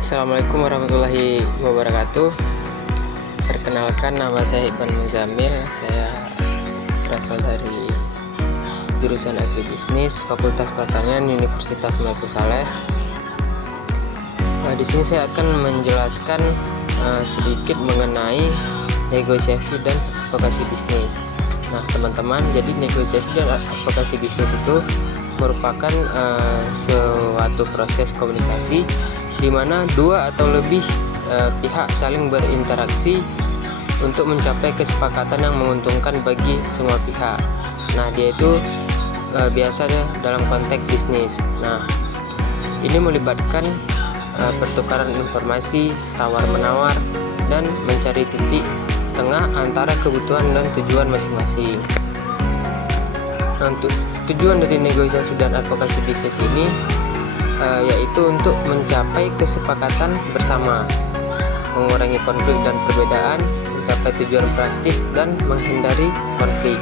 Assalamualaikum warahmatullahi wabarakatuh. Perkenalkan, nama saya Iban Muzamil. Saya berasal dari jurusan Agribisnis Fakultas Pertanian Universitas Maiku Saleh. Di sini saya akan menjelaskan sedikit mengenai negosiasi dan advokasi bisnis. Nah, teman-teman, jadi negosiasi dan advokasi bisnis itu merupakan suatu proses komunikasi di mana dua atau lebih pihak saling berinteraksi untuk mencapai kesepakatan yang menguntungkan bagi semua pihak. Nah, dia itu biasanya dalam konteks bisnis. Nah, ini melibatkan pertukaran informasi, tawar-menawar, dan mencari titik tengah antara kebutuhan dan tujuan masing-masing. Nah, untuk tujuan dari negosiasi dan advokasi bisnis ini yaitu untuk mencapai kesepakatan bersama, mengurangi konflik dan perbedaan, mencapai tujuan praktis, dan menghindari konflik.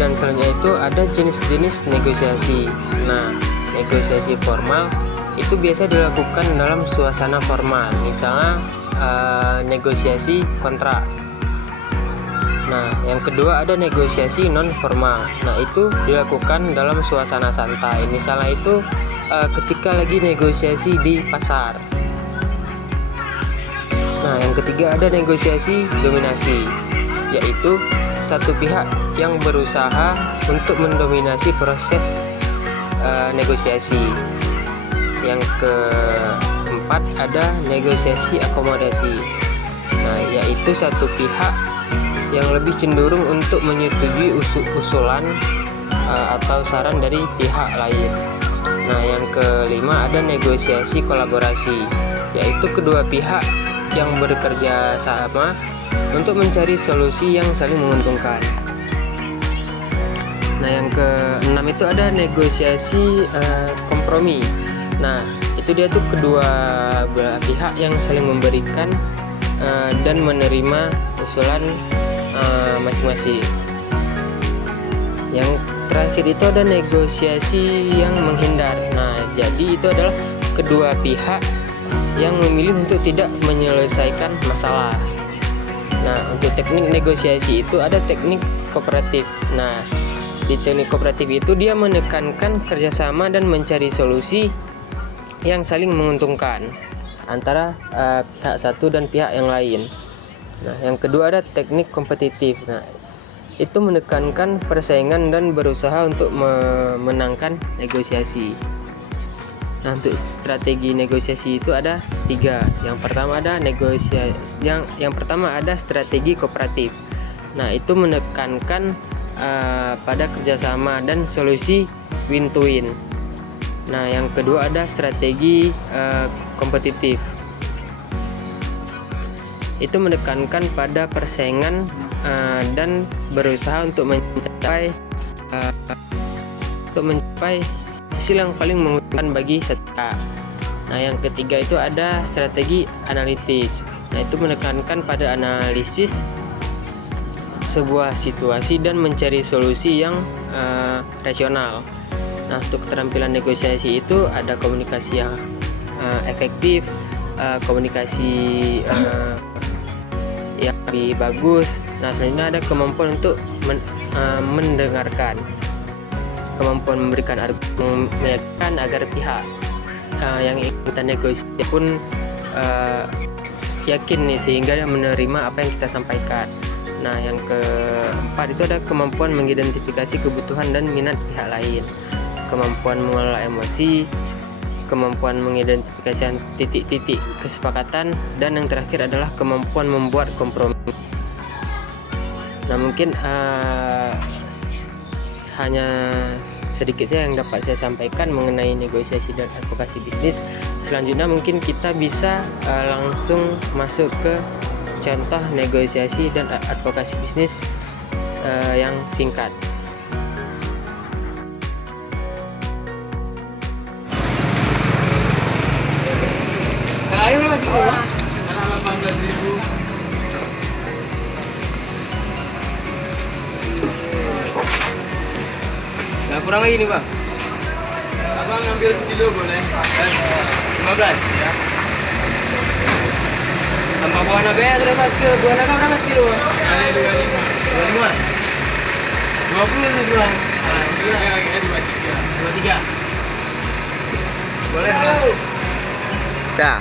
Dan selanjutnya itu ada jenis-jenis negosiasi. Nah, negosiasi formal itu biasa dilakukan dalam suasana formal, misalnya negosiasi kontrak. Nah, yang kedua ada negosiasi non formal. Nah, itu dilakukan dalam suasana santai. Misalnya itu ketika lagi negosiasi di pasar. Nah, yang ketiga ada negosiasi dominasi, yaitu satu pihak yang berusaha untuk mendominasi proses negosiasi. Yang keempat ada negosiasi akomodasi. Nah, yaitu satu pihak yang lebih cenderung untuk menyetujui usulan atau saran dari pihak lain. Nah, yang kelima ada negosiasi kolaborasi, yaitu kedua pihak yang bekerja sama untuk mencari solusi yang saling menguntungkan. Nah, yang keenam itu ada negosiasi kompromi. Nah, itu dia tuh kedua belah pihak yang saling memberikan dan menerima usulan masing-masing. Yang terakhir itu ada negosiasi yang menghindar. Nah, jadi itu adalah kedua pihak yang memilih untuk tidak menyelesaikan masalah. Nah, untuk teknik negosiasi itu ada teknik kooperatif. Nah, di teknik kooperatif itu dia menekankan kerjasama dan mencari solusi yang saling menguntungkan antara pihak satu dan pihak yang lain. Nah, yang kedua ada teknik kompetitif. Nah, itu menekankan persaingan dan berusaha untuk memenangkan negosiasi. Nah, untuk strategi negosiasi itu ada 3. Yang pertama ada yang pertama ada strategi kooperatif. Nah, itu menekankan pada kerjasama dan solusi win to win. Nah, yang kedua ada strategi kompetitif. Itu menekankan pada persaingan dan berusaha untuk mencapai hasil yang paling menguntungkan bagi satu pihak. Nah, yang ketiga itu ada strategi analitis. Nah, itu menekankan pada analisis sebuah situasi dan mencari solusi yang rasional. Nah, untuk keterampilan negosiasi itu ada komunikasi yang efektif, komunikasi yang lebih bagus. Nah, selanjutnya ada kemampuan untuk mendengarkan, kemampuan memberikan argumen agar pihak yang ingin kita negosiasi pun yakin nih, sehingga dia menerima apa yang kita sampaikan. Nah, yang keempat itu ada kemampuan mengidentifikasi kebutuhan dan minat pihak lain, kemampuan mengelola emosi, kemampuan mengidentifikasi titik-titik kesepakatan, dan yang terakhir adalah kemampuan membuat kompromi. Nah, mungkin hanya sedikit saja yang dapat saya sampaikan mengenai negosiasi dan advokasi bisnis. Selanjutnya mungkin kita bisa langsung masuk ke contoh negosiasi dan advokasi bisnis yang singkat. Ayo lagi anak 18.000. Nah, kurang lagi nih, Bang. Abang ambil sekilo boleh? 15 ya. Tambah buah naga ya berapa sekilo? Buah naga berapa sekilo? Ada 25. 20 nih bang. Nah, ini 23. 23. Boleh. Dah.